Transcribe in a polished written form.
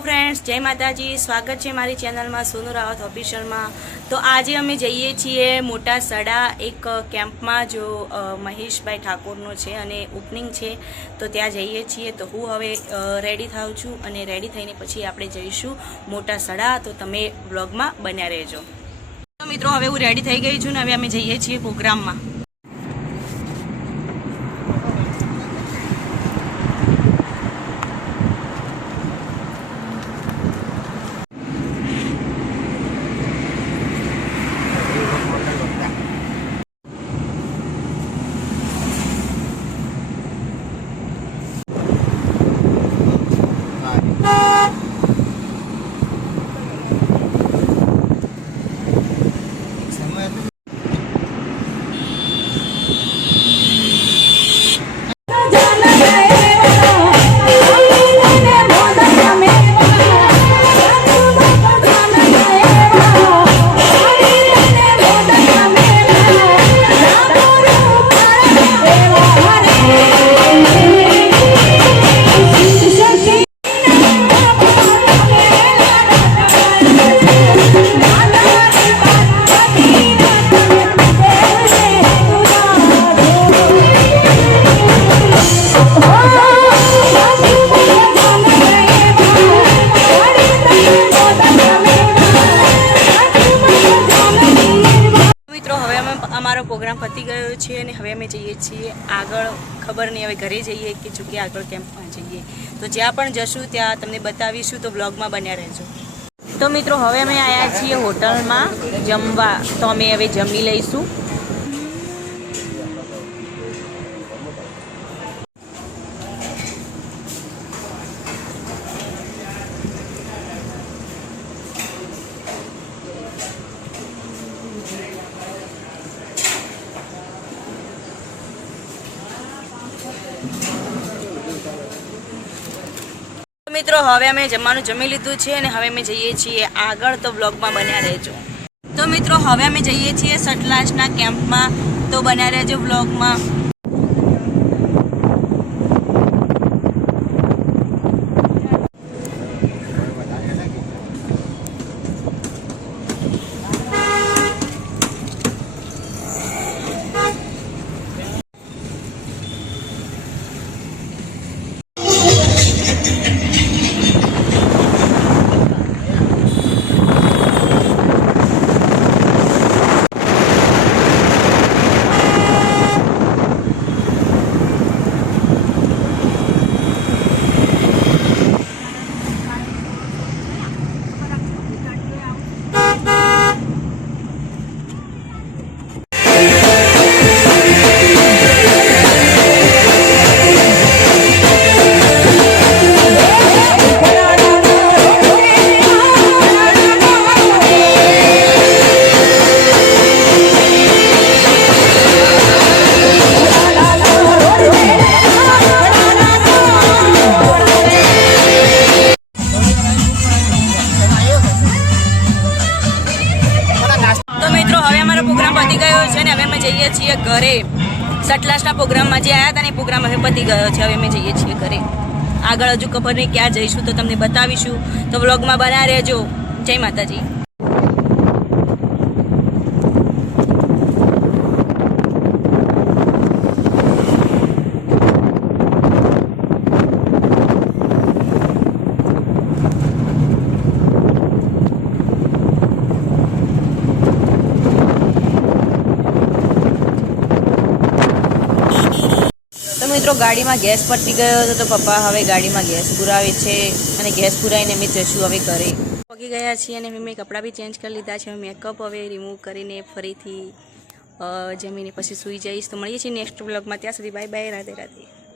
Friends, जय माताजी। स्वागत है मारी चैनल में सोनू रावत ऑफिशियल में। तो आज अमे जईए छीए मोटा सड़ा एक केम्प में जो महेश भाई ठाकुर नो छे अने ओपनिंग छे, तो त्या जईए छीए। तो हूँ हवे रेडी थाउं छुं अने रेडी थईने पछी आपणे जईशुं मोटा सड़ा। तो तमे ब्लॉग में बन्या रहेजो। तो मित्रों, हवे हूँ रेडी थई गई छुं ने हवे अमे जईए छीए प्रोग्राम में। अमारो प्रोग्राम पती गयो छे अने हवे अमे जईए छीए आगळ। खबर नहीं हवे घरे जईए कि चूके आगळ केम्पमां जईए। तो ज्यां पण जशुं त्यां तमने बतावीशुं, तो ब्लॉगमां बन्या रहेजो। तो मित्रों, हवे अमे आया छीए होટલमां जमवा। तो अमे हवे जमी लईशुं। मित्रों, हवे अमे जमवानुं जमी लीधुं छे अने हवे अमे जईए छीए आगळ। तो ब्लॉगमां बन्या रहेजो। तो मित्रों, हवे अमे जईए छीए सटलासना केम्पमां। तो बन्या रहेजो ब्लॉगमां। प्रोग्राम पती गयो छे ने हवे अमे जईए छीए घरे। सटलासना प्रोग्राम में जे आया था ने प्रोग्राम हवे पती गयो छे। हवे अमे जईए छीए घरे। आगळ हजू खबर नहीं क्या जईशुं, तो तमने बतावीशुं। तो व्लॉगमां बन्या रहेजो। जय माताजी। मित्रों, गाड़ी में गैस पटी गयो तो पप्पा हवे गाड़ी में गैस पुरावे छे अने गैस पुराईने अमे जशुं हवे घरे। पगी गया छीए अने मैं कपड़ा भी चेन्ज कर लीधा छे। मेकअप हवे रिमूव करीने फरीथी जमीने पछी सूई जईश। तो मळीए छीए नेक्स्ट व्लॉग में। त्यां सुधी बाय बाय, राधे राधे।